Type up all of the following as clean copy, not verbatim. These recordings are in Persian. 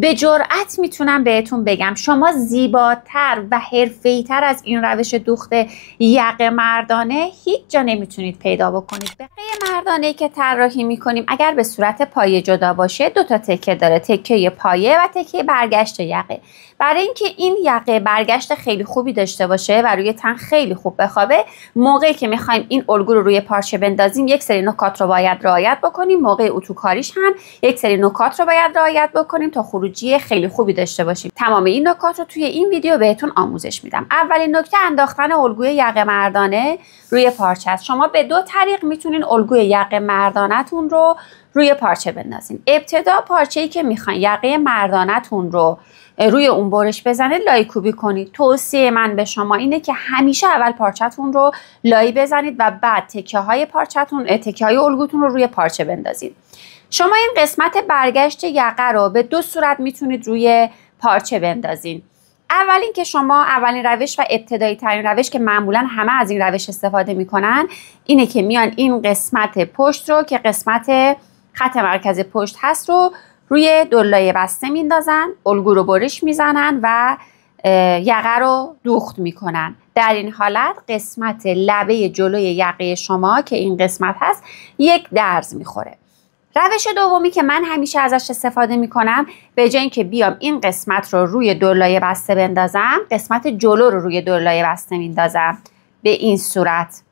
به جرئت میتونم بهتون بگم شما زیباتر و حرفه‌ای‌تر از این روش دوخت یقه مردانه هیچ جا نمیتونید پیدا بکنید. یقه مردانه که طراحی میکنیم اگر به صورت پایه جدا باشه 2 تا تکه داره، تکه پایه و تکه برگشت یقه. برای اینکه این یقه برگشت خیلی خوبی داشته باشه و روی تن خیلی خوب بخوابه، موقعی که میخوایم این الگو رو روی پارچه بندازیم یک سری نکات رو باید رعایت بکنیم. موقع اتوکاریش هم یک سری نکات رو باید رعایت بکنیم تا خروجی خیلی خوبی داشته باشیم. تمام این نکات رو توی این ویدیو بهتون آموزش میدم. اولین نکته انداختن الگوی یقه مردانه روی پارچه است. شما به 2 طریق میتونین الگوی یقه مردانه‌تون رو روی پارچه بندازین. ابتدا پارچه‌ای که میخواین یقه مردانه‌تون رو روی اون برش بزنه لای کوبی کنید. توصیه من به شما اینه که همیشه اول پارچه‌تون رو لای بزنید و بعد تکه‌های پارچه‌تون، تکه‌های الگوتون رو روی پارچه بندازید. شما این قسمت برگشت یقه رو به 2 صورت میتونید روی پارچه بندازین. اول اینکه شما اولین روش و ابتدایی ترین روش که معمولا همه از این روش استفاده میکنن اینه که میان این قسمت پشت رو که قسمت خط مرکز پشت هست رو روی دلای بسته میندازن، الگو رو برش میزنن و یقه رو دوخت میکنن. در این حالت قسمت لبه جلوی یقه شما که این قسمت هست یک درز میخوره. روش دومی که من همیشه ازش استفاده میکنم، به جای اینکه بیام این قسمت رو روی دلای بسته بندازم، قسمت جلو رو روی دلای بسته میندازم به این صورت.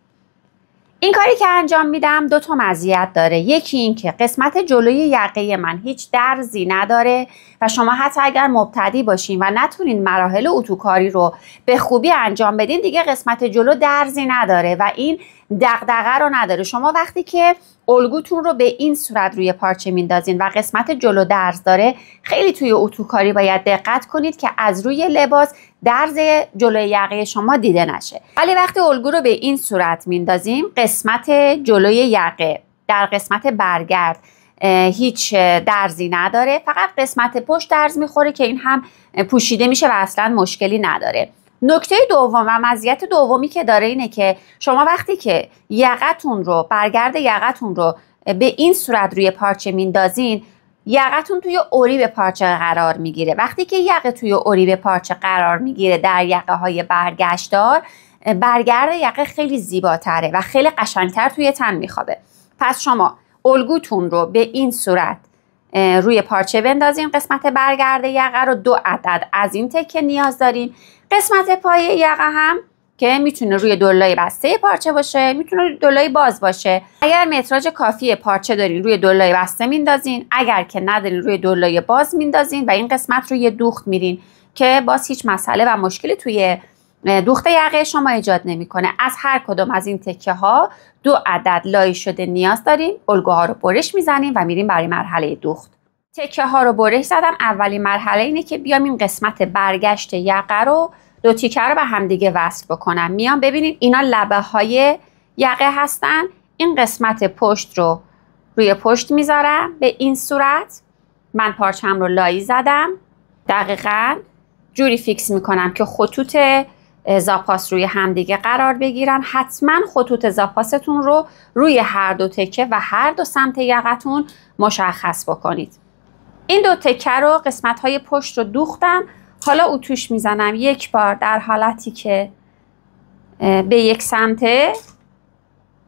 این کاری که انجام میدم 2 تا مزیت داره. یکی این که قسمت جلوی یقه من هیچ درزی نداره و شما حتی اگر مبتدی باشین و نتونین مراحل اتوکاری رو به خوبی انجام بدین دیگه قسمت جلو درزی نداره و این دغدغه رو نداره. شما وقتی که الگوتون رو به این صورت روی پارچه میندازین و قسمت جلو درز داره، خیلی توی اتوکاری باید دقت کنید که از روی لباس درز جلوی یقه شما دیده نشه. ولی وقتی الگو رو به این صورت میندازیم قسمت جلوی یقه در قسمت برگرد هیچ درزی نداره، فقط قسمت پشت درز میخوره که این هم پوشیده میشه و اصلا مشکلی نداره. نکته دوم و مزیت دومی که داره اینه که شما وقتی که یقتون رو برگرد یقتون رو به این صورت روی پارچه میندازین، یقتون توی اریب پارچه قرار میگیره. وقتی که یقه توی اریب پارچه قرار میگیره در یقه های برگشتدار، برگرد یقه خیلی زیباتره و خیلی قشنگتر توی تن میخوابه. پس شما الگوتون رو به این صورت روی پارچه بندازین. قسمت برگرد یقه رو 2 عدد از این تکه نیاز داریم. قسمت پایه یقه هم که میتونه روی دلای بسته پارچه باشه، میتونه روی دلای باز باشه. اگر متراژ کافی پارچه دارین روی دلای بسته میندازین، اگر که ندارین روی دلای باز میندازین و این قسمت رو یه دوخت میرین که باز هیچ مسئله و مشکلی توی دوخت یقه شما ایجاد نمیکنه. از هر کدوم از این تکه ها 2 عدد لای شده نیاز داریم. الگوها رو برش میزنیم و میریم برای مرحله دوخت. تکه ها رو برش زدم. اولین مرحله اینه که بیام این قسمت برگشت یقه رو 2 تیکه رو به همدیگه وصل بکنم. میام ببینید اینا لبه های یقه هستن. این قسمت پشت رو روی پشت میذارم به این صورت. من پارچم رو لایی زدم. دقیقاً جوری فیکس میکنم که خطوط زاپاس روی همدیگه قرار بگیرن. حتما خطوط زاپاستون رو روی هر 2 تکه و هر 2 سمت یقتون مشخص بکنید. این 2 تکه رو قسمت های پشت رو دوختم. حالا اتوش میزنم 1 بار در حالتی که به یک سمته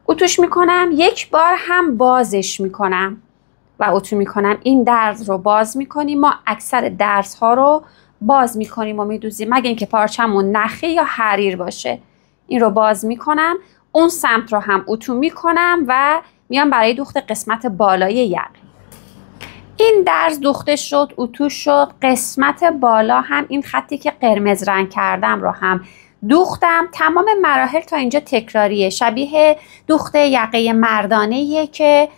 اتوش میکنم، 1 بار هم بازش میکنم و اتو میکنم. این درز رو باز میکنیم. ما اکثر درز ها رو باز میکنیم و میدوزیم مگه اینکه پارچمون نخی یا حریر باشه. این رو باز میکنم. اون سمت رو هم اتو میکنم و میام برای دوخت قسمت بالای یقه. این درز دوخته شد، اتو شد. قسمت بالا هم این خطی که قرمز رنگ کردم رو هم دوختم. تمام مراحل تا اینجا تکراریه، شبیه دوخت یقه مردانه‌ایه که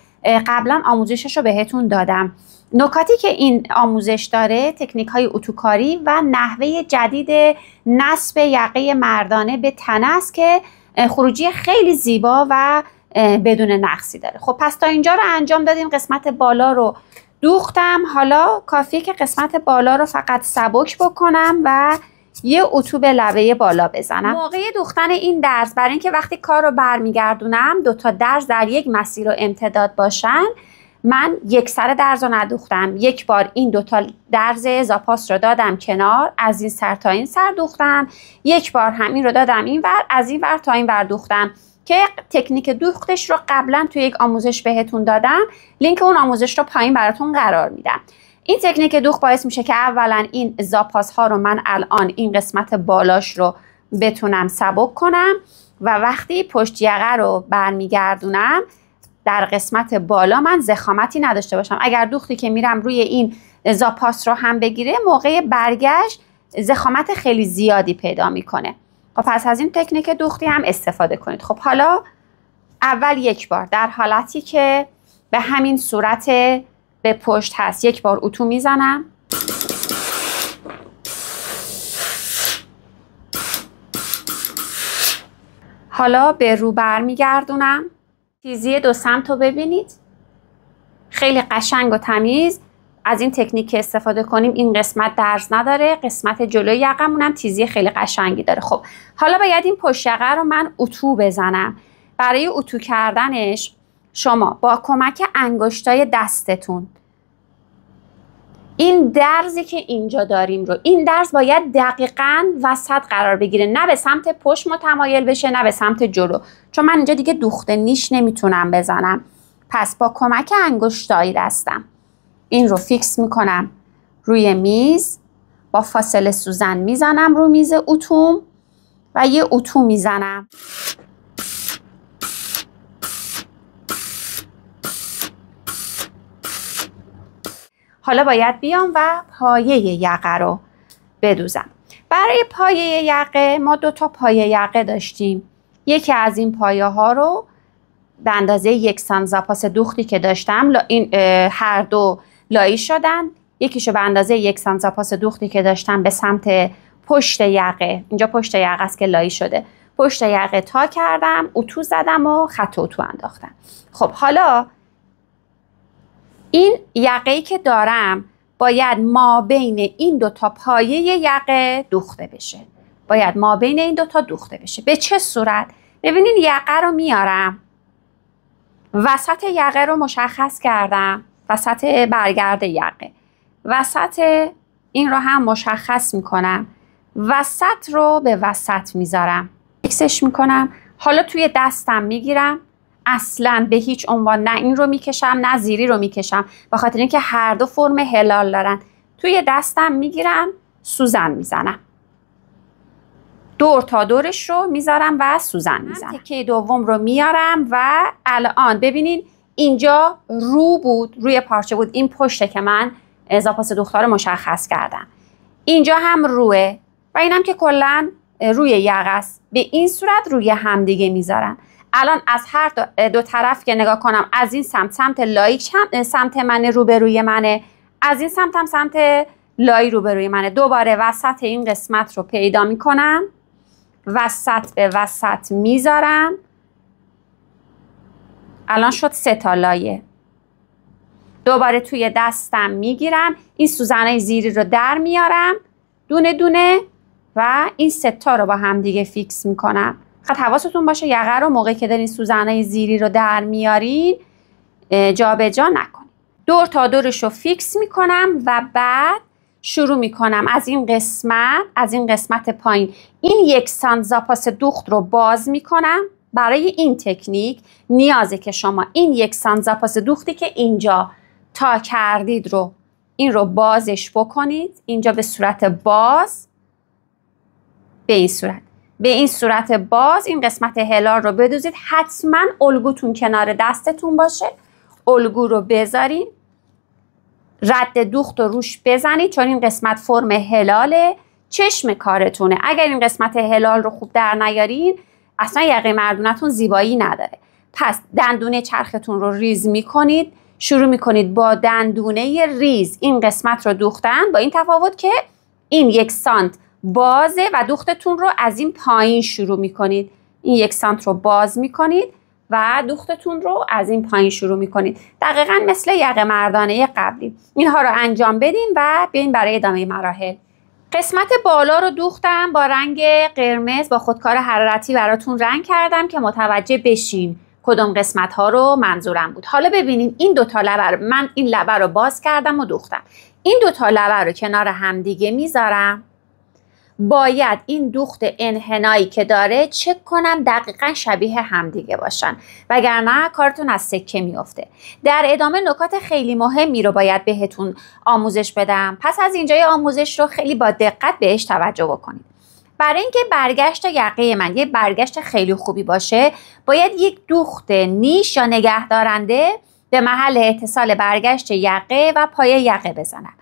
قبلا آموزشش رو بهتون دادم. نکاتی که این آموزش داره تکنیک های اتوکاری و نحوه جدید نصب یقه مردانه به تنه است که خروجی خیلی زیبا و بدون نقصی داره. خب پس تا اینجا رو انجام دادیم. قسمت بالا رو دوختم. حالا کافیه که قسمت بالا رو فقط سبک بکنم و یه اتو به لبه بالا بزنم. موقع دوختن این درز برای اینکه وقتی کار رو برمیگردونم 2 تا درز در یک مسیر و امتداد باشن، من یک سر درز رو ندوختم، یک بار این دوتا درز زاپاس رو دادم کنار، از این سر تا این سر دوختم، یک بار همین رو دادم این ور، از این ور تا این ور دوختم که تکنیک دوختش رو قبلا توی یک آموزش بهتون دادم. لینک اون آموزش رو پایین براتون قرار میدم. این تکنیک دوخت باعث میشه که اولا این زاپاس ها رو من الان این قسمت بالاش رو بتونم سبک کنم و وقتی پشت یقه رو برمیگردونم در قسمت بالا من ضخامتی نداشته باشم. اگر دوختی که میرم روی این زاپاس رو هم بگیره، موقع برگشت ضخامت خیلی زیادی پیدا میکنه. خب پس از این تکنیک دوختی هم استفاده کنید. خب حالا اول یک بار در حالتی که به همین صورت به پشت هست یک بار اتو میزنم، حالا به رو برمیگردونم. تیزی دو سمت رو ببینید، خیلی قشنگ و تمیز. از این تکنیک که استفاده کنیم این قسمت درز نداره، قسمت جلوی یقمون هم تیزی خیلی قشنگی داره. خب حالا باید این پشت یقه رو من اتو بزنم. برای اتو کردنش شما با کمک انگشتای دستتون این درزی که اینجا داریم رو، این درز باید دقیقاً وسط قرار بگیره، نه به سمت پشت متمایل بشه نه به سمت جلو، چون من اینجا دیگه دوخته نیش نمیتونم بزنم. پس با کمک انگشتای دستم این رو فیکس میکنم روی میز، با فاصله سوزن میزنم رو میز اتوم و یه اتو میزنم. حالا باید بیام و پایه یقه رو بدوزم. برای پایه یقه ما دو تا پایه یقه داشتیم. یکی از این پایه ها رو به اندازه 1 سانت زاپاس دوختی که داشتم این هر دو لایی شدن. یکیشو به اندازه 1 سانت زاپاس دوختی که داشتم به سمت پشت یقه، اینجا پشت یقه است که لایی شده، پشت یقه تا کردم، اتو زدم و خط اتو انداختم. خب حالا این یقه‌ای که دارم باید ما بین این دوتا پایه یقه دوخته بشه. باید ما بین این دوتا دوخته بشه. به چه صورت؟ ببینید یقه رو میارم، وسط یقه رو مشخص کردم، وسط برگرد یقه، وسط این رو هم مشخص میکنم، وسط رو به وسط میذارم، فیکسش میکنم. حالا توی دستم میگیرم، اصلا به هیچ عنوان نه این رو میکشم نه زیری رو میکشم، به خاطر اینکه هر دو فرم هلال دارن. توی دستم میگیرم، سوزن میزنم، دور تا دورش رو میذارم و سوزن میزنم. تکه دوم رو میارم و الان ببینین اینجا رو بود، روی پارچه بود، این پشته که من زاپاس دوختار رو مشخص کردم، اینجا هم روه و اینم که کلا روی یقه است. به این صورت روی همدیگه میذارم. الان از هر دو طرف که نگاه کنم، از این سمت لایک سمت من روبروی منه، از این سمت هم سمت لای روبروی منه. دوباره وسط این قسمت رو پیدا میکنم، وسط به وسط میذارم. الان شد 3 تا لایه. دوباره توی دستم میگیرم، این سوزنای زیری رو در میارم دونه دونه و این 3 تا رو با هم دیگه فیکس میکنم. خب حواستون باشه یقه رو موقعی که دارین سوزنای زیری رو در میارین جابجا نکنید. دور تا دورش رو فیکس میکنم و بعد شروع میکنم از این قسمت پایین این 1 سانت زاپاس دوخت رو باز میکنم. برای این تکنیک نیازه که شما این 1 سانت زاپاس دوختی که اینجا تا کردید رو این رو بازش بکنید، اینجا به صورت باز، به این صورت باز این قسمت هلال رو بدوزید. حتما الگوتون کنار دستتون باشه، الگو رو بذارین، رد دوخت رو روش بزنید، چون این قسمت فرم هلاله، چشم کارتونه. اگر این قسمت هلال رو خوب در نیارین اصلا یقه مردونتون زیبایی نداره. پس دندونه چرختون رو ریز میکنید، شروع میکنید با دندونه ریز این قسمت رو دوختن، با این تفاوت که این 1 سانت بازه و دوختتون رو از این پایین شروع میکنید. این 1 سانت رو باز میکنید و دوختتون رو از این پایین شروع میکنید. دقیقاً مثل یقه مردانه قبلی. اینها رو انجام بدین و بریم برای ادامه مراحل. قسمت بالا رو دوختم با رنگ قرمز، با خودکار حرارتی براتون رنگ کردم که متوجه بشین کدوم قسمت ها رو منظورم بود. حالا ببینین این دوتا لبه رو، من این لبه رو باز کردم و دوختم. این دوتا لبه رو کنار همدیگه میذارم. باید این دوخت انحنایی که داره چک کنم دقیقا شبیه همدیگه باشن، وگرنه کارتون از سکه میفته. در ادامه نکات خیلی مهمی رو باید بهتون آموزش بدم. پس از اینجای آموزش رو خیلی با دقت بهش توجه بکنید. برای اینکه برگشت یقه من یه برگشت خیلی خوبی باشه، باید یک دوخت نیش یا نگهدارنده به محل اتصال برگشت یقه و پای یقه بزنم.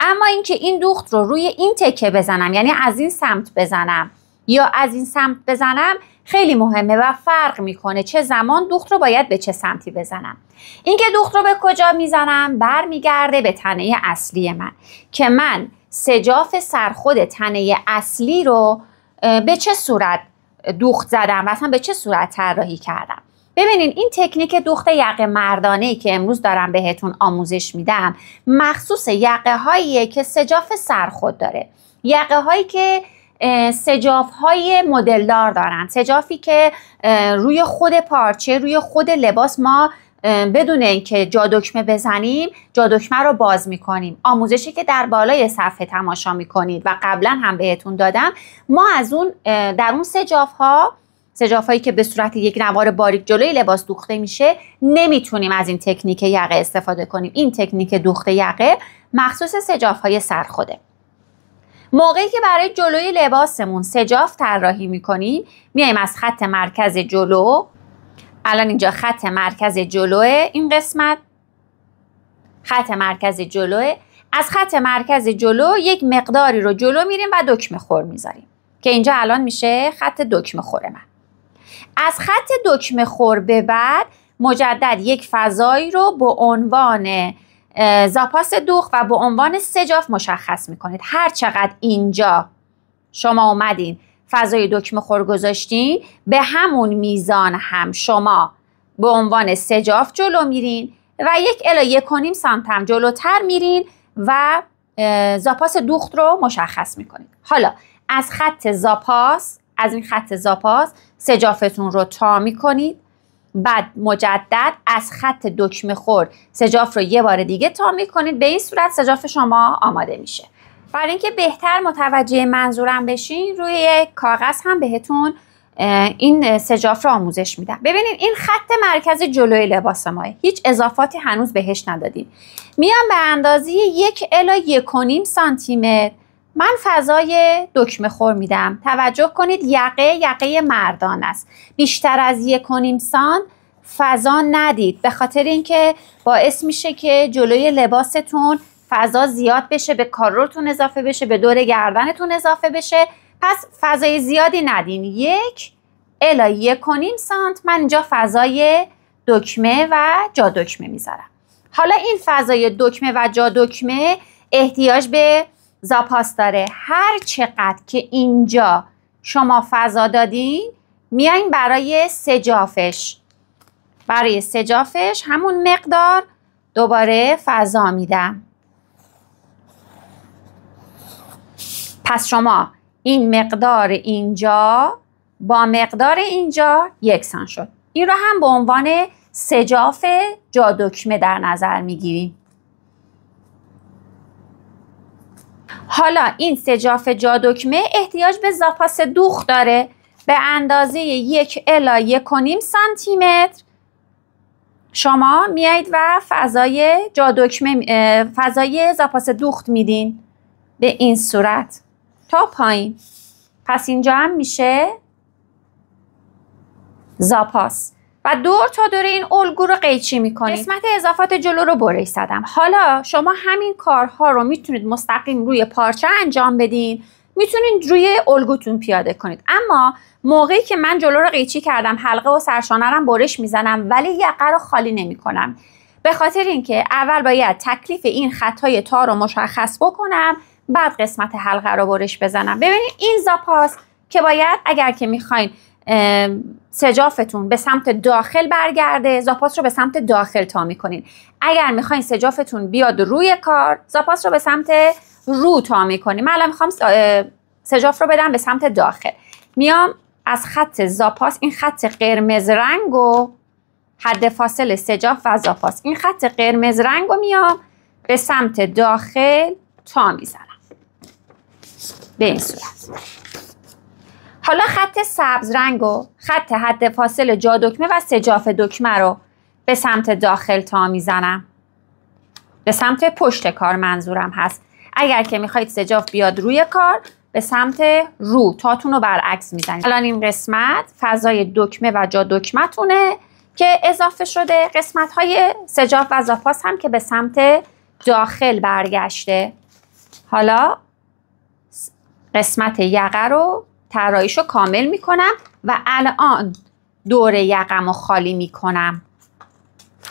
اما اینکه این دوخت رو روی این تکه بزنم، یعنی از این سمت بزنم یا از این سمت بزنم، خیلی مهمه و فرق میکنه چه زمان دوخت رو باید به چه سمتی بزنم. اینکه دوخت رو به کجا میزنم برمیگرده به تنه اصلی من که من سجاف سرخود تنه اصلی رو به چه صورت دوخت زدم و اصلا به چه صورت طراحی کردم. ببینین این تکنیک دوخت یقه مردانه‌ای که امروز دارم بهتون آموزش میدم مخصوص یقه هاییه که سجاف سرخود داره، یقه هایی که سجاف های مدلدار دارن، سجافی که روی خود پارچه، روی خود لباس ما بدون اینکه جا دکمه بزنیم جا دکمه رو باز میکنیم. آموزشی که در بالای صفحه تماشا میکنید و قبلا هم بهتون دادم، ما از اون در اون سجاف هایی که به صورت یک نوار باریک جلوی لباس دوخته میشه نمیتونیم از این تکنیک یقه استفاده کنیم. این تکنیک دوخت یقه مخصوص سجاف های سرخوده. موقعی که برای جلوی لباسمون سجاف طراحی میکنیم، میایم از خط مرکز جلو، الان اینجا خط مرکز جلوه، این قسمت خط مرکز جلوه، از خط مرکز جلو یک مقداری رو جلو میریم و دکمه خور میذاریم که اینجا الان میشه خط دکمه خور من. از خط دکمه خور به بعد مجدد یک فضایی رو به عنوان زاپاس دوخت و به عنوان سجاف مشخص میکنید. هر چقدر اینجا شما اومدین فضای دکمه خور گذاشتین، به همون میزان هم شما به عنوان سجاف جلو میرین و 1 الی 1.5 سانتم جلوتر میرین و زاپاس دوخت رو مشخص میکنید. حالا از خط زاپاس، از این خط زاپاس سجافتون رو تا میکنید، بعد مجدد از خط دکمه خور سجاف رو یه بار دیگه تا میکنید. به این صورت سجاف شما آماده میشه. برای اینکه بهتر متوجه منظورم بشین، روی کاغذ هم بهتون این سجاف رو آموزش میدم. ببینید این خط مرکز جلوی لباس ماه، هیچ اضافاتی هنوز بهش ندادیم. میام به اندازه 1 الی 1.5 سانتیمتر من فضای دکمه خور میدم. توجه کنید یقه مردان است. بیشتر از 1.5 سانت فضا ندید، به خاطر اینکه باعث میشه که جلوی لباستون فضا زیاد بشه، به کارورتون اضافه بشه، به دور گردنتون اضافه بشه. پس فضای زیادی ندین. 1 الی 1.5 سانت من اینجا فضای دکمه و جا دکمه میذارم. حالا این فضای دکمه و جا دکمه احتیاج به زاپاس داره. هر چقدر که اینجا شما فضا دادین، میاین برای سجافش همون مقدار دوباره فضا میدم. پس شما این مقدار اینجا با مقدار اینجا یکسان شد. این رو هم به عنوان سجاف جا دکمه در نظر میگیریم. حالا این سجاف جا دکمه احتیاج به زاپاس دوخت داره به اندازه 1 الی 1.5 سانتیمتر. شما میایید و فضای زاپاس دوخت میدین به این صورت تا پایین. پس اینجا هم میشه زاپاس و دور تا دور این الگو رو قیچی میکنید. قسمت اضافات جلو رو برش زدم. حالا شما همین کارها رو میتونید مستقیم روی پارچه انجام بدین، میتونید روی الگوتون پیاده کنید. اما موقعی که من جلو رو قیچی کردم، حلقه و سرشانه رو برش میزنم ولی یقه رو خالی نمیکنم، به خاطر اینکه اول باید تکلیف این خطای تا رو مشخص بکنم، بعد قسمت حلقه رو برش بزنم. ببینید این زاپاس که باید اگر که میخواین سجافتون به سمت داخل برگرده، زاپاس رو به سمت داخل تا میکنین. اگر میخواین سجافتون بیاد روی کار، زاپاس رو به سمت رو تا میکنین. من الان میخوام سجاف رو بدم به سمت داخل. میام از خط زاپاس این خط قرمز رنگو حد فاصل سجاف و زاپاس. این خط قرمز رنگ رو میام به سمت داخل تا میزنم به این صورت. حالا خط سبز رنگ و خط حد فاصل جا دکمه و سجاف دکمه رو به سمت داخل تا میزنم. به سمت پشت کار منظورم هست. اگر که میخواید سجاف بیاد روی کار به سمت رو تاتون رو برعکس میزنید. الان این قسمت فضای دکمه و جا دکمتونه که اضافه شده. قسمت های سجاف و زاپاس هم که به سمت داخل برگشته. حالا قسمت یقه رو طراحیشو کامل میکنم و الان دور یقم رو خالی میکنم.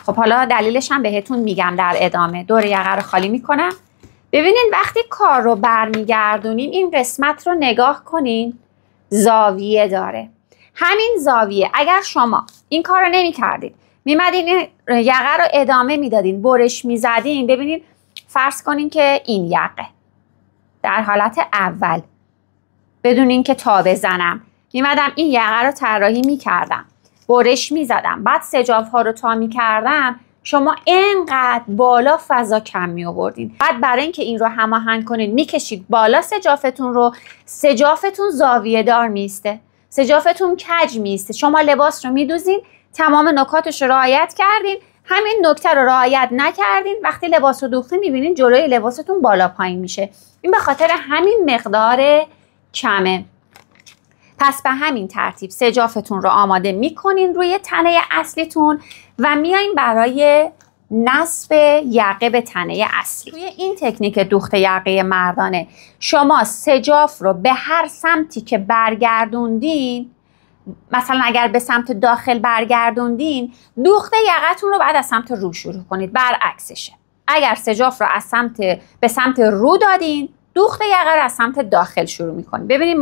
خب حالا دلیلش هم بهتون میگم در ادامه. دور یقه رو خالی میکنم. ببینین وقتی کار رو برمیگردونیم این قسمت رو نگاه کنین، زاویه داره. همین زاویه اگر شما این کار رو نمی کردید میمدین این یقه رو ادامه میدادین، برش میزدین، ببینین فرض کنین که این یقه در حالت اول بدون اینکه تا بزنم میمدم این یقه رو طراحی میکردم، برش میزدم، بعد سجاف ها رو تا میکردم، شما اینقدر بالا فضا کم می آوردین. بعد برای اینکه این رو هماهنگ کنین میکشید بالا سجافتون رو، سجافتون زاویه دار میسته، سجافتون کج میسته. شما لباس رو میدوزین، تمام نکاتش رو رعایت کردین، همین نکته رو رعایت نکردین، وقتی لباس رو دوختین میبینین جلوی لباستون بالا پایین میشه. این به خاطر همین مقدار کمه. پس به همین ترتیب سجافتون رو آماده میکنین روی تنه اصلیتون و میایین برای نصب یقه به تنه اصلی. توی این تکنیک دوخت یقه مردانه شما سجاف رو به هر سمتی که برگردوندین، مثلا اگر به سمت داخل برگردوندین، دوخت یقه‌تون رو بعد از سمت رو شروع کنید، برعکسشه. اگر سجاف رو از به سمت رو دادین، دوخت یقه رو از سمت داخل شروع میکنید. ببینید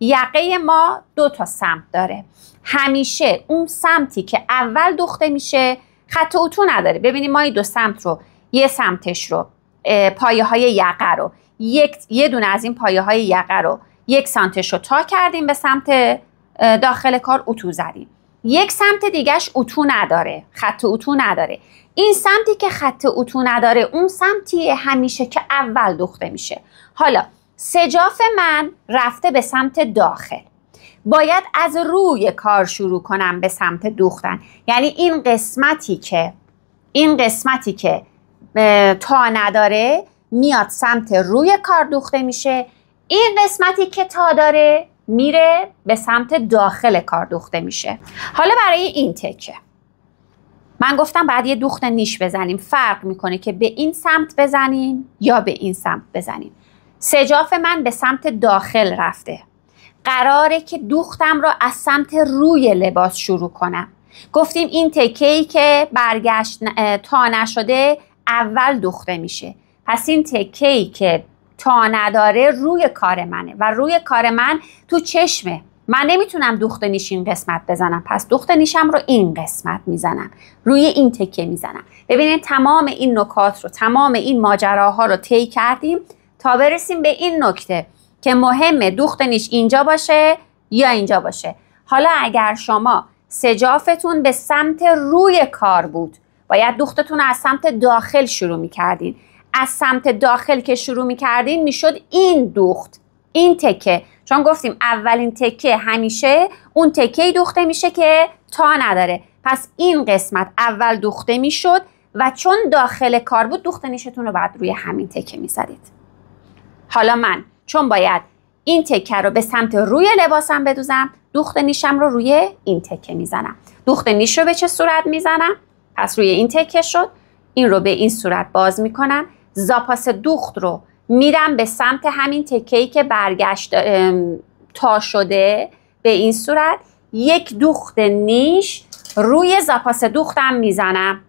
یقه ما 2 تا سمت داره. همیشه اون سمتی که اول دوخته میشه خط اتو نداره. ببینید ما این 2 سمت رو، یه سمتش رو پایه های یقه رو، یه دونه از این پایه های یقه رو 1 سانتش رو تا کردیم به سمت داخل کار، اتو زدیم. یک سمت دیگهش اتو نداره، خط اتو نداره. این سمتی که خط اتو نداره اون سمتی همیشه که اول دوخته میشه. حالا سجاف من رفته به سمت داخل، باید از روی کار شروع کنم به سمت دوختن. یعنی این قسمتی که تا نداره میاد سمت روی کار دوخته میشه، این قسمتی که تا داره میره به سمت داخل کار دوخته میشه. حالا برای این تکه من گفتم بعد یه دوخت نیش بزنیم. فرق میکنه که به این سمت بزنیم یا به این سمت بزنیم. سجاف من به سمت داخل رفته، قراره که دوختم رو از سمت روی لباس شروع کنم. گفتیم این تکه‌ای که برگشت تا نشده اول دوخته میشه، پس این تکه‌ای که تا نداره روی کار منه و روی کار من تو چشمه. من نمیتونم دوخت نیش این قسمت بزنم، پس دوخت نیشم رو این قسمت میزنم، روی این تکه میزنم. ببینید تمام این نکات رو، تمام این ماجراها رو طی کردیم تا برسیم به این نکته که مهمه دوخت نیش اینجا باشه یا اینجا باشه. حالا اگر شما سجافتون به سمت روی کار بود، باید دوختتون از سمت داخل شروع میکردین. از سمت داخل که شروع میکردین میشد این دوخت، این تکه، چون گفتیم اولین تکه همیشه اون تکه‌ای دوخته میشه که تا نداره. پس این قسمت اول دوخته میشد و چون داخل کار بود دوخت نیشتون رو بعد روی همین تکه میزدید. حالا من چون باید این تکه رو به سمت روی لباسم بدوزم، دوخت نیشم رو روی این تکه میزنم. دوخت نیش رو به چه صورت میزنم؟ پس روی این تکه شد، این رو به این صورت باز میکنم، زاپاس دوخت رو میرم به سمت همین تکه‌ای که برگشت تا شده، به این صورت یک دوخت نیش روی زاپاس دوختم میزنم.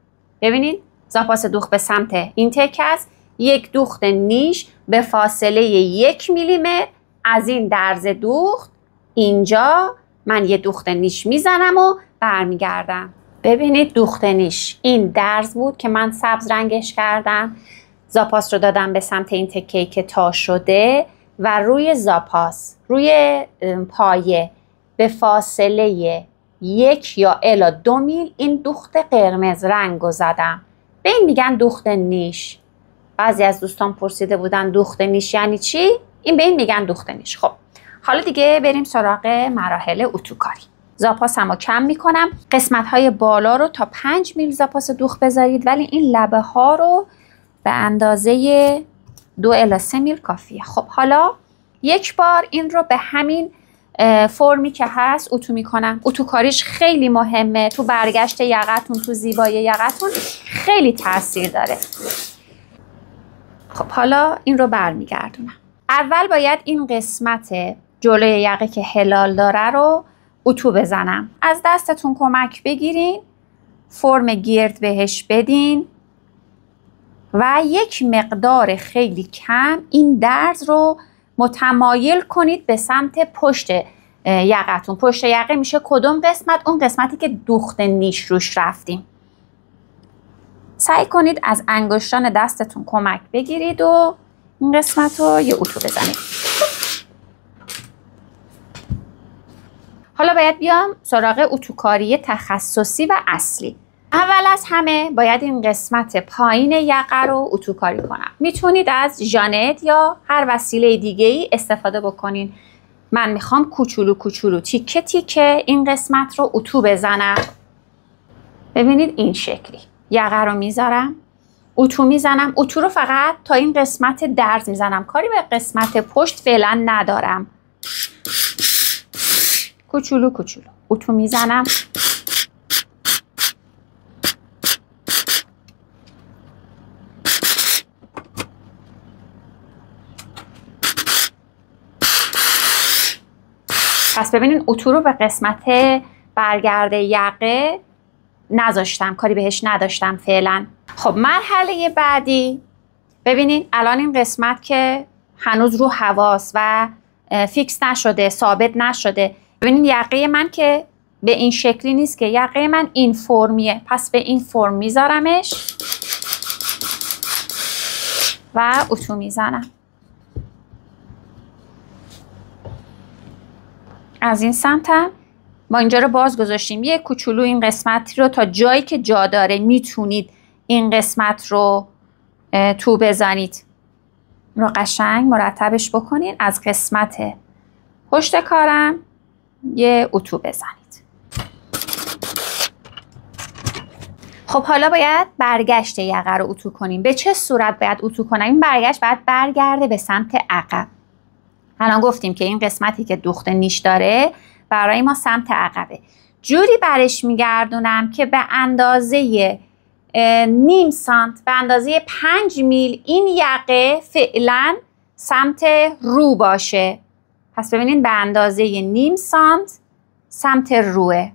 ببینید زاپاس دوخت به سمت این تکه است، یک دوخت نیش به فاصله 1 میلیمتر از این درز دوخت اینجا من یه دوخت نیش میزنم و برمیگردم. ببینید دوخت نیش این درز بود که من سبز رنگش کردم، زاپاس رو دادم به سمت این تکه‌ای که تا شده و روی زاپاس، روی پایه به فاصله 1 یا الی 2 میل این دوخت قرمز رنگ رو زدم. به این میگن دوخت نیش. بعضی از دوستان پرسیده بودن دوخت نیش یعنی چی؟ به این میگن دوخت نیش. خب حالا دیگه بریم سراغ مراحل اتوکاری. زاپاسمو کم میکنم. قسمت های بالا رو تا 5 میل زاپاس دوخت بذارید، ولی این لبه ها رو به اندازه 2 الی 3 میل کافیه. خب حالا یک بار این رو به همین فرمی که هست اتو میکنم. اتوکاریش خیلی مهمه، تو برگشت یقتون، تو زیبایی یقتون خیلی تاثیر داره. خب حالا این رو برمیگردونم. اول باید این قسمت جلوی یقه که هلال داره رو اتو بزنم. از دستتون کمک بگیرین، فرم گرد بهش بدین و یک مقدار خیلی کم این درز رو متمایل کنید به سمت پشت یقتون. پشت یقه میشه کدوم قسمت؟ اون قسمتی که دوخت نیش روش رفتیم. سعی کنید از انگشتان دستتون کمک بگیرید و این قسمت رو یه اتو بزنید. حالا باید بیام سراغ اتوکاری تخصصی و اصلی. اول از همه باید این قسمت پایین یقه رو اتوکاری کنم. میتونید از ژانت یا هر وسیله دیگه ای استفاده بکنین. من میخوام کوچولو کوچولو تیکه تیکه این قسمت رو اتو بزنم. ببینید این شکلی یقه رو میذارم، اتو میزنم. اتو رو فقط تا این قسمت درز میزنم، کاری به قسمت پشت فعلا ندارم. کوچولو کوچولو اتو میزنم. پس ببینین اتو رو به قسمت برگرد یقه نذاشتم، کاری بهش نداشتم فعلا. خب مرحله بعدی، ببینین الان این قسمت که هنوز رو حواس و فیکس نشده، ثابت نشده. ببینین یقه من که به این شکلی نیست، که یقه من این فرمیه. پس به این فرم میذارمش و اتو میزنم. از این سمتم ما اینجا رو باز گذاشتیم. یه کوچولو این قسمت رو تا جایی که جا داره میتونید این قسمت رو تو بزنید. رو قشنگ مرتبش بکنید. از قسمت پشت کارم یه اتو بزنید. خب حالا باید برگشت یقه رو اتو کنیم. به چه صورت باید اتو کنم؟ این برگشت باید برگرده به سمت عقب. الان گفتیم که این قسمتی که دوخت نیش داره برای ما سمت عقبه. جوری برش میگردونم که به اندازه نیم سانت، به اندازه 5 میل این یقه فعلا سمت رو باشه. پس ببینید به اندازه نیم سانت سمت روه.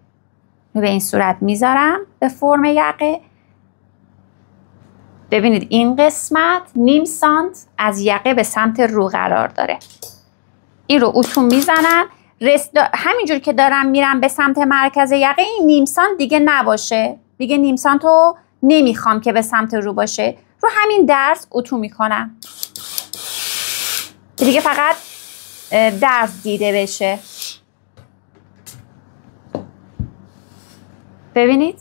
به این صورت میذارم به فرم یقه. ببینید این قسمت نیم سانت از یقه به سمت رو قرار داره. این رو اتو میزنم. همینجور که دارم میرم به سمت مرکز یقه این نیم سانت دیگه نباشه. دیگه نیم سانت رو نمیخوام که به سمت رو باشه. رو همین درز اتو میکنم که دیگه فقط درز دیده بشه. ببینید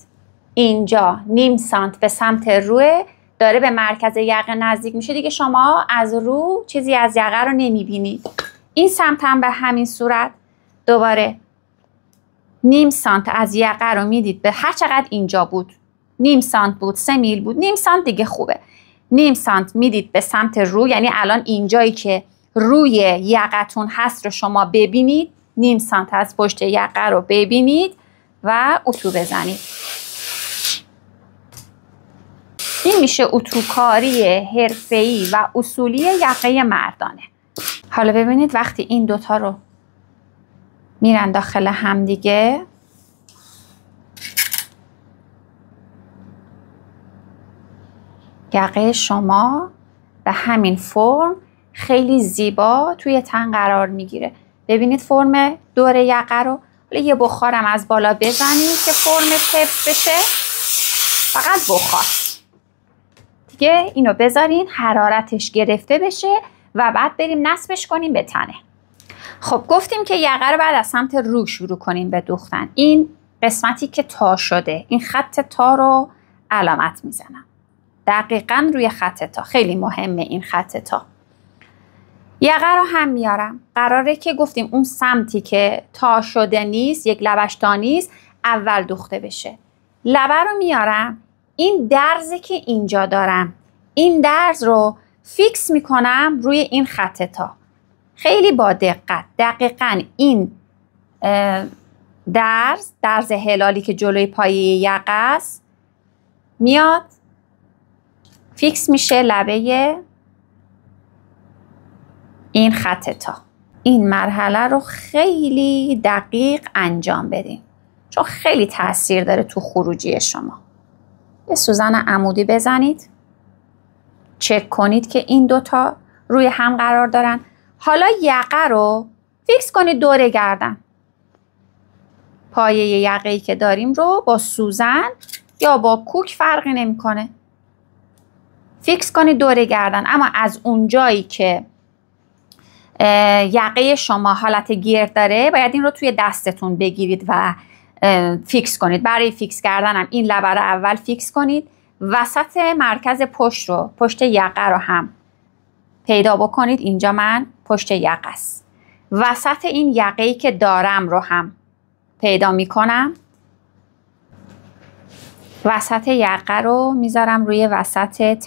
اینجا نیم سانت به سمت روه، داره به مرکز یقه نزدیک میشه. دیگه شما از رو چیزی از یقه رو نمیبینید. این سمت هم به همین صورت دوباره نیم سانت از یقه رو میدید به هر چقدر اینجا بود. نیم سانت بود، 3 میل بود، نیم سانت دیگه خوبه. نیم سانت میدید به سمت رو، یعنی الان اینجایی که روی یقتون هست رو شما ببینید. نیم سانت از پشت یقه رو ببینید و اتو بزنید. این میشه اتوکاری حرفه‌ای و اصولی یقه مردانه. حالا ببینید وقتی این دوتا رو میرن داخل هم دیگه، یقه شما به همین فرم خیلی زیبا توی تن قرار میگیره. ببینید فرم دور یقه رو. حالا یه بخارم از بالا بزنید که فرم حفظ بشه. فقط بخار. دیگه اینو بذارین حرارتش گرفته بشه و بعد بریم نصبش کنیم به تنه. خب گفتیم که یقه رو بعد از سمت رو شروع کنیم به دوختن. این قسمتی که تا شده، این خط تا رو علامت میزنم. دقیقاً روی خط تا. خیلی مهمه این خط تا. یقه رو هم میارم. قراره که گفتیم اون سمتی که تا شده نیست، یک لبش تا نیست، اول دوخته بشه. لبه رو میارم. این درزی که اینجا دارم، این درز رو فیکس میکنم روی این خط تا. خیلی با دقت. دقیقاً این درز هلالی که جلوی پایه یقه است میاد فیکس میشه لبه این خط تا. این مرحله رو خیلی دقیق انجام بدیم چون خیلی تاثیر داره تو خروجی شما. یه سوزن عمودی بزنید، چک کنید که این دوتا روی هم قرار دارن. حالا یقه رو فیکس کنید دور گردن. پایه یقه‌ای که داریم رو با سوزن یا با کوک فرقی نمیکنه. فیکس کنید دور گردن، اما از اون جایی که یقه شما حالت گرد داره باید این رو توی دستتون بگیرید و فیکس کنید. برای فیکس کردن هم این لبه رو اول فیکس کنید. وسط مرکز پشت رو، پشت یقه رو هم پیدا بکنید. اینجا من پشت یقه است. وسط این یقه‌ای که دارم رو هم پیدا میکنم. وسط یقه رو میذارم روی وسط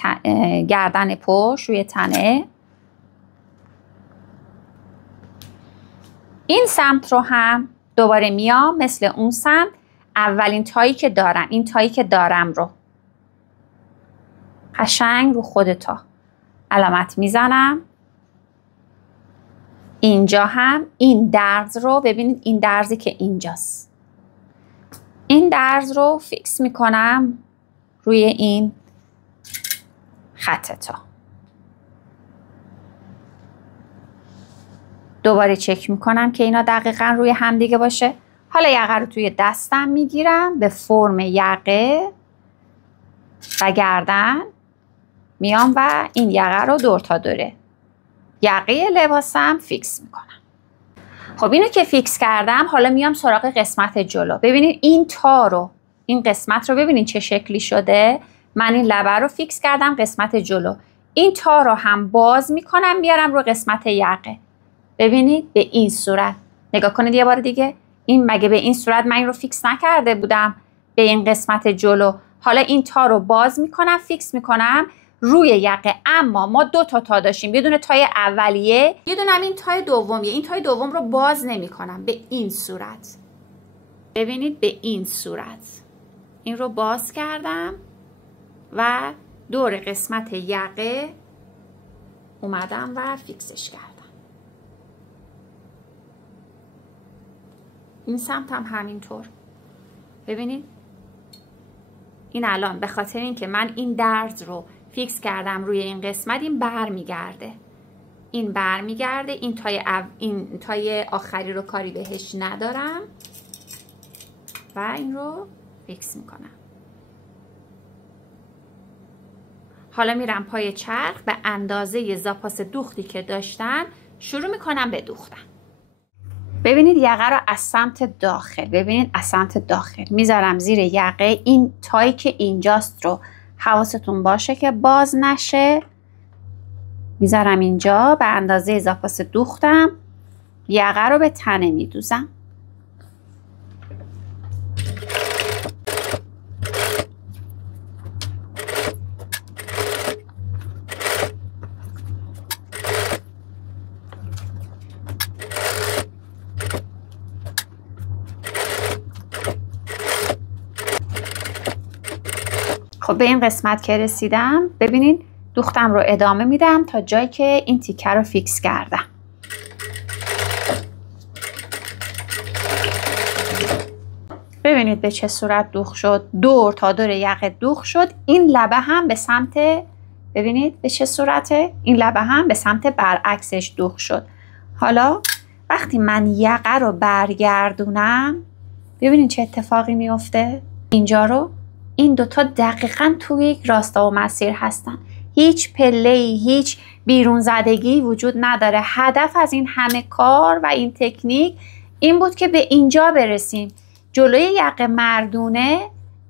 گردن پشت، روی تنه. این سمت رو هم دوباره میام مثل اون سمت اولین تایی که دارم، این تایی که دارم رو قشنگ رو خود تا علامت میزنم. اینجا هم این درز رو ببینید، این درزی که اینجاست، این درز رو فیکس میکنم روی این خط تا. دوباره چک میکنم که اینا دقیقاً روی هم دیگه باشه. حالا یقه رو توی دستم میگیرم به فرم یقه و گردن میام و این یقه رو دور تا دوره یقه لباسم فیکس میکنم. خب اینو که فیکس کردم حالا میام سراغ قسمت جلو. ببینید این تا رو، این قسمت رو ببینید چه شکلی شده. من این لبه رو فیکس کردم قسمت جلو. این تا رو هم باز میکنم بیارم رو قسمت یقه. ببینید به این صورت. نگاه کنید یه بار دیگه. این مگه به این صورت من این رو فیکس نکرده بودم به این قسمت جلو. حالا این تا رو باز میکنم، فیکس میکنم روی یقه. اما ما دو تا داشتیم، یه دونه تای اولیه، یه دونه هم این تای دومیه. این تای دوم رو باز نمیکنم به این صورت. ببینید به این صورت این رو باز کردم و دور قسمت یقه اومدم و فیکسش کردم. این سمت هم همینطور. ببینید این الان به خاطر اینکه من این درز رو فیکس کردم روی این قسمت، این برمیگرده. این برمیگرده. این تای آخری رو کاری بهش ندارم و این رو فیکس میکنم. حالا میرم پای چرخ به اندازه زاپاس دوختی که داشتم شروع میکنم به دوختن. ببینید یقه رو از سمت داخل، ببینید از سمت داخل میذارم زیر یقه. این تایی که اینجاست رو حواستون باشه که باز نشه. میذارم اینجا به اندازه زاپاس دوختم. یقه رو به تنه میدوزم. خب به این قسمت که رسیدم ببینید دوختم رو ادامه میدم تا جایی که این تیکه رو فیکس کردم. ببینید به چه صورت دوخت شد. دور تا دور یقه دوخت شد. این لبه هم به سمت، ببینید به چه صورته، این لبه هم به سمت برعکسش دوخت شد. حالا وقتی من یقه رو برگردونم ببینید چه اتفاقی میفته. اینجا رو این دوتا دقیقاً توی یک راستا و مسیر هستن. هیچ پله‌ای، هیچ بیرون زدگی وجود نداره. هدف از این همه کار و این تکنیک این بود که به اینجا برسیم. جلوی یقه مردونه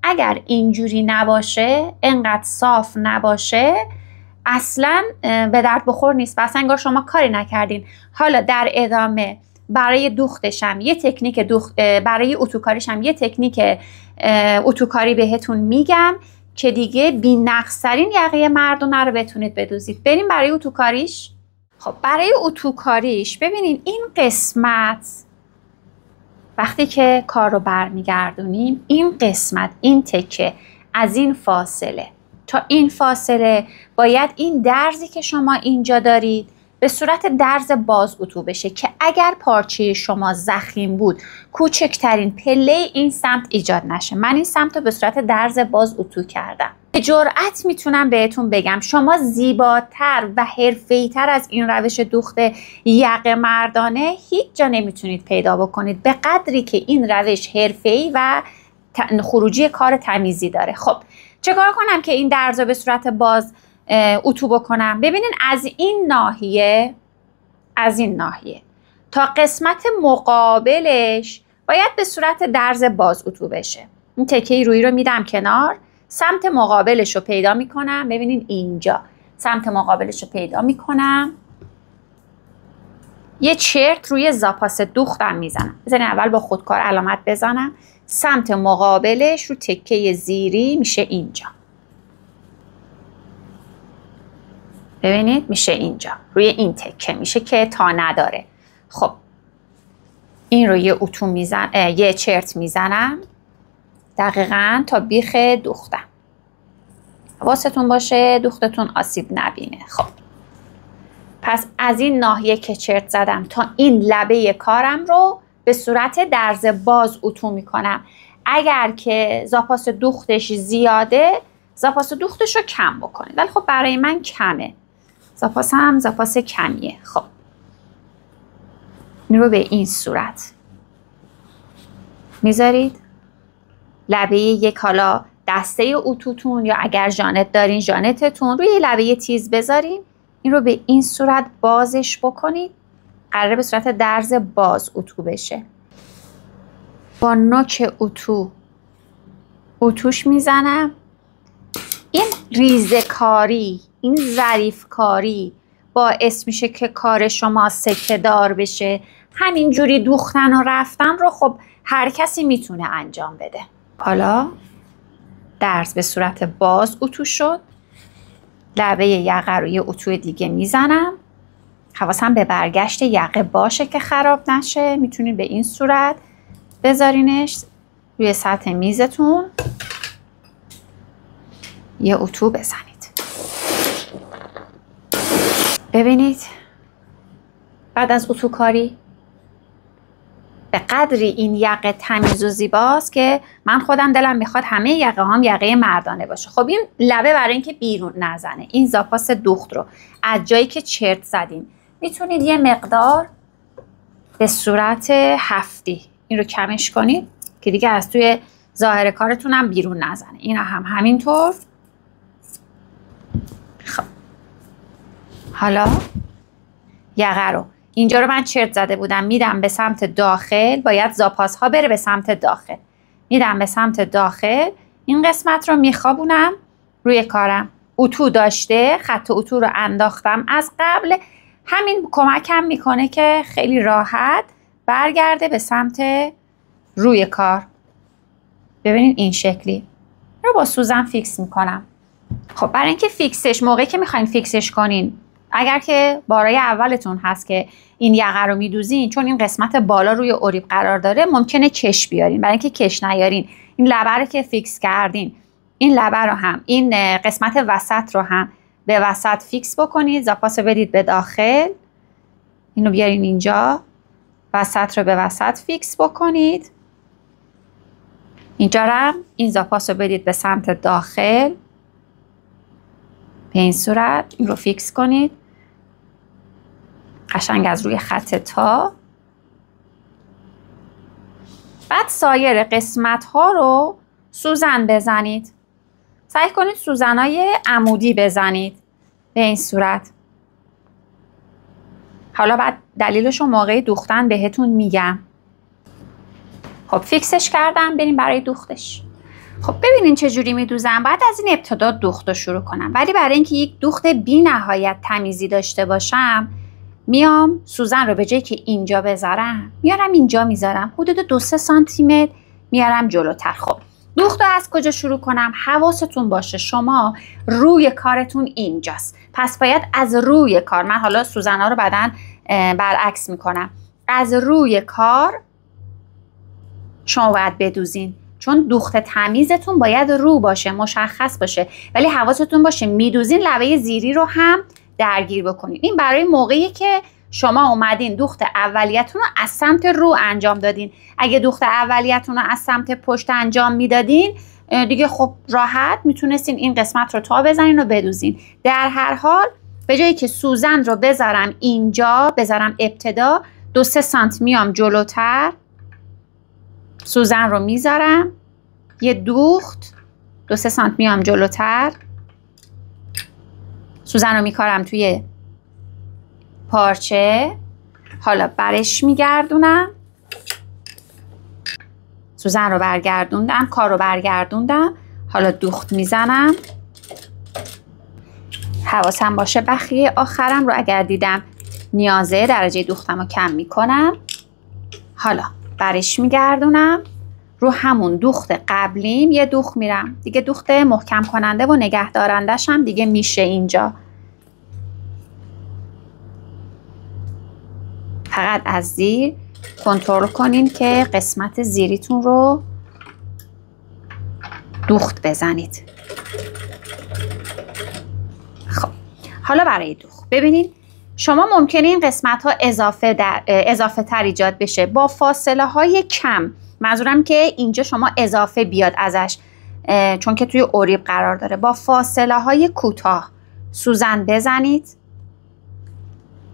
اگر اینجوری نباشه، انقدر صاف نباشه، اصلا به درد بخور نیست و اصلا انگار شما کاری نکردین. حالا در ادامه برای دوختشم یه تکنیک برای اتوکاریشم یه تکنیک اتوکاری بهتون میگم که دیگه بی‌نقص‌ترین یقه مردونه رو بتونید بدوزید. بریم برای اتوکاریش. خب برای اتوکاریش ببینین این قسمت وقتی که کار رو برمیگردونیم، این قسمت، این تکه از این فاصله تا این فاصله باید این درزی که شما اینجا دارید به صورت درز باز اتو بشه که اگر پارچه شما ضخیم بود کوچکترین پله این سمت ایجاد نشه. من این سمت رو به صورت درز باز اتو کردم. به جرئت میتونم بهتون بگم شما زیباتر و حرفه‌ای‌تر از این روش دوخت یقه مردانه هیچ جا نمیتونید پیدا بکنید، به قدری که این روش حرفه‌ای و خروجی کار تمیزی داره. خب چکار کنم که این درز رو به صورت باز اتو بکنم؟ ببینین از این ناحیه تا قسمت مقابلش باید به صورت درز باز اتو بشه. این تکه رویی رو میدم کنار، سمت مقابلش رو پیدا میکنم. ببینین اینجا سمت مقابلش رو پیدا میکنم، یه چرت روی زاپاس دوختم میزنم. بذارین اول با خودکار علامت بزنم. سمت مقابلش رو تکه زیری میشه اینجا. ببینید میشه اینجا، روی این تکه میشه که تا نداره. خب این رو یه چرت میزنم دقیقاً تا بیخ دوختم. حواستون باشه دوختتون آسیب نبینه. خب پس از این ناحیه که چرت زدم تا این لبه کارم رو به صورت درز باز اتو میکنم. اگر که زاپاس دوختش زیاده، زاپاس دوختش رو کم بکنید، ولی خب برای من کمه، زاپاس کمیه. خب این رو به این صورت میذارید لبه یک، حالا دسته اتوتون یا اگر ژانت دارین ژانتتون روی لبه تیز بذارین. این رو به این صورت بازش بکنید، قراره به صورت درز باز اتو بشه. با نوک اتوش میزنم. این ریزه‌کاری، این ظریف‌کاری باعث میشه که کار شما سکه دار بشه. همینجوری دوختن و رفتن رو خب هر کسی میتونه انجام بده. حالا درز به صورت باز اتو شد، لبه یقه رو یه اتو دیگه میزنم. حواسم به برگشت یقه باشه که خراب نشه. میتونید به این صورت بذارینش روی سطح میزتون، یه اتو بزنید. ببینید بعد از اتو کاری به قدری این یقه تمیز و زیباست که من خودم دلم میخواد همه یقه هم یقه مردانه باشه. خب این لبه برای اینکه بیرون نزنه، این زاپاس دوخت رو از جایی که چرت زدیم میتونید یه مقدار به صورت هفتی این رو کمش کنید که دیگه از توی ظاهر کارتون هم بیرون نزنه. این هم همینطور. خب حالا یقه رو اینجا رو من چرت زده بودم میدم به سمت داخل، باید زاپاس ها بره به سمت داخل. میدم به سمت داخل، این قسمت رو میخوابونم روی کارم. اتو داشته، خط اتو رو انداختم از قبل. همین کمکم میکنه که خیلی راحت برگرده به سمت روی کار. ببینید این شکلی رو با سوزن فیکس میکنم. خب برای اینکه فیکسش، موقعی که میخواین فیکسش کنین، اگر که بارای اولتون هست که این یقه رو میدوزین، چون این قسمت بالا روی اوریب قرار داره ممکنه کش بیارین. برای اینکه کش نیارین، این لبه رو که فیکس کردین، این لبه رو هم، این قسمت وسط رو هم به وسط فیکس بکنید. زاپاس رو بدید به داخل، اینو بیارین اینجا، وسط رو به وسط فیکس بکنید. اینجا هم این زاپاس رو بدید به سمت داخل، به این صورت این رو فیکس کنید قشنگ از روی خط تا. بعد سایر قسمت ها رو سوزن بزنید. سعی کنید سوزنای عمودی بزنید به این صورت. حالا بعد دلیلش رو موقع دوختن بهتون میگم. خب خب فیکسش کردم، بریم برای دوختش. خب ببینین چه جوری میدوزم. بعد از این ابتدا دوخت رو شروع کنم، ولی برای اینکه یک دوخت بی نهایت تمیزی داشته باشم میام سوزن رو به جایی که اینجا بذارم میارم اینجا میذارم، حدود 2-3 سانتی متر میارم جلوتر. خب دوخت رو از کجا شروع کنم؟ حواستون باشه شما روی کارتون اینجاست، پس باید از روی کار، من حالا سوزن ها رو بعداً برعکس میکنم، از روی کار شما باید بدوزین، چون دوخت تمیزتون باید رو باشه، مشخص باشه، ولی حواستون باشه میدوزین لبه زیری رو هم درگیر بکنین. این برای موقعی که شما اومدین دوخت اولیتون رو از سمت رو انجام دادین. اگه دوخت اولیتون رو از سمت پشت انجام میدادین دیگه خب راحت میتونستین این قسمت رو تا بزنین و بدوزین. در هر حال به جایی که سوزن رو بذارم اینجا، بذارم ابتدا، 2-3 سانت میام جلوتر، سوزن رو میذارم، یه دوخت 2-3 سانت میام جلوتر، سوزن رو میکارم توی پارچه، حالا برش میگردونم، سوزن رو برگردوندم، کار رو برگردوندم، حالا دوخت میزنم. حواسم باشه بخیه آخرم رو اگر دیدم نیازه درجه دوختم رو کم میکنم. حالا برش میگردونم، رو همون دوخت قبلیم یه دوخت میرم دیگه، دوخت محکم کننده و نگه دارندش هم دیگه میشه اینجا. فقط از زیر کنترل کنین که قسمت زیریتون رو دوخت بزنید. خب حالا برای دوخت ببینید شما ممکنه این قسمت ها اضافه تر ایجاد بشه با فاصله های کم، منظورم که اینجا شما اضافه بیاد ازش، چون که توی اوریب قرار داره. با فاصله های کوتاه سوزن بزنید،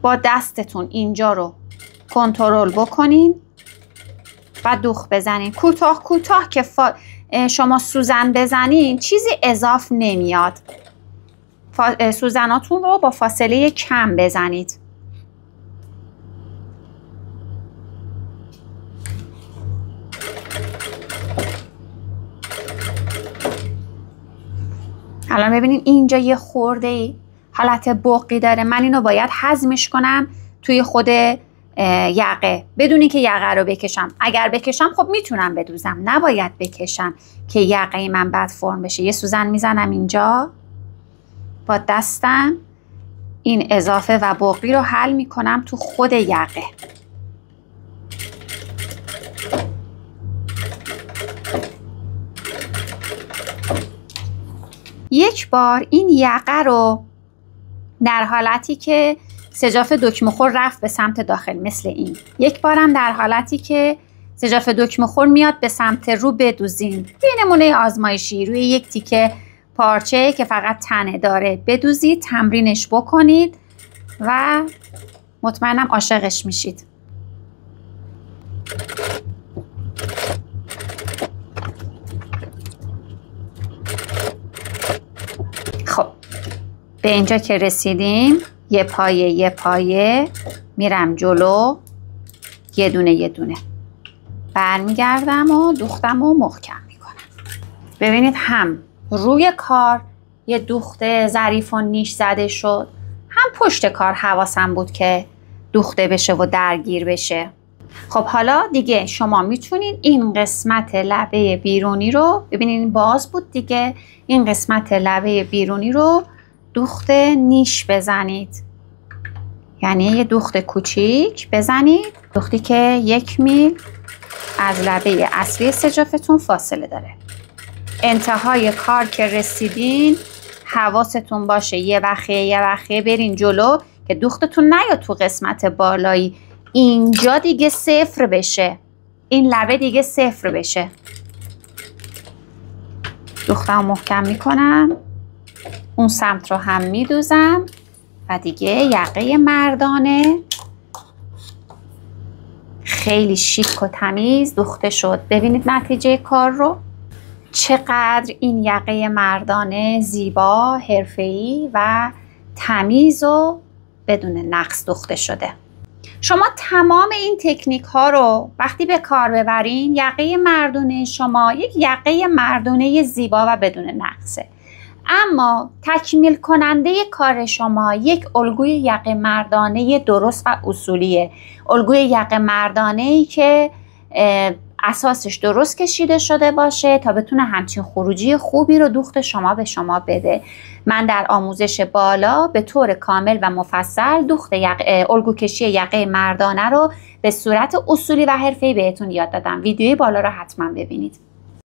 با دستتون اینجا رو کنترل بکنین و دوخت بزنین. کوتاه کوتاه که شما سوزن بزنین چیزی اضاف نمیاد. سوزناتون رو با فاصله کم بزنید. الان ببینید اینجا یه خورده حالت بقی داره، من اینو باید هضمش کنم توی خود یقه بدون اینکه یقه رو بکشم. اگر بکشم خب میتونم بدوزم، نباید بکشم که یقه من بد فرم بشه. یه سوزن میزنم اینجا با دستم، این اضافه و بقی رو حل میکنم تو خود یقه. یک بار این یقه رو در حالتی که سجاف دکمه خور رفت به سمت داخل مثل این، یک بارم در حالتی که سجاف دکمه خور میاد به سمت رو بدوزین. یه نمونه آزمایشی روی یک تیکه پارچه که فقط تنه داره بدوزید، تمرینش بکنید و مطمئنم عاشقش میشید. خب به اینجا که رسیدیم یه پایه میرم جلو، یه دونه برمیگردم و دوختم و محکم میکنم. ببینید هم روی کار یه دوخت ظریف و نیش زده شد، هم پشت کار حواسم بود که دوخته بشه و درگیر بشه. خب حالا دیگه شما میتونید این قسمت لبه بیرونی رو ببینید باز بود دیگه، این قسمت لبه بیرونی رو دوخت نیش بزنید، یعنی یه دوخت کوچیک بزنید، دوختی که 1 میل از لبه اصلی سجافتون فاصله داره. انتهای کار که رسیدین حواستون باشه یه بخیه برین جلو که دوختتون نیاد تو قسمت بالایی، اینجا دیگه 0 بشه، این لبه دیگه 0 بشه. دوختم محکم میکنم، اون سمت رو هم میدوزم و دیگه یقه مردانه خیلی شیک و تمیز دوخته شد. ببینید نتیجه کار رو چقدر این یقه مردانه زیبا، حرفه‌ای و تمیز و بدون نقص دوخته شده. شما تمام این تکنیک ها رو وقتی به کار ببرین، یقه مردونه شما یک یقه مردونه زیبا و بدون نقصه. اما تکمیل کننده کار شما یک الگوی یقه مردانه درست و اصولیه. الگوی یقه مردانه‌ای که اساسش درست کشیده شده باشه تا بتونه همچین خروجی خوبی رو دوخت شما به شما بده. من در آموزش بالا به طور کامل و مفصل دوخت الگو کشی یقه مردانه رو به صورت اصولی و حرفه‌ای بهتون یاد دادم. ویدیوی بالا رو حتما ببینید.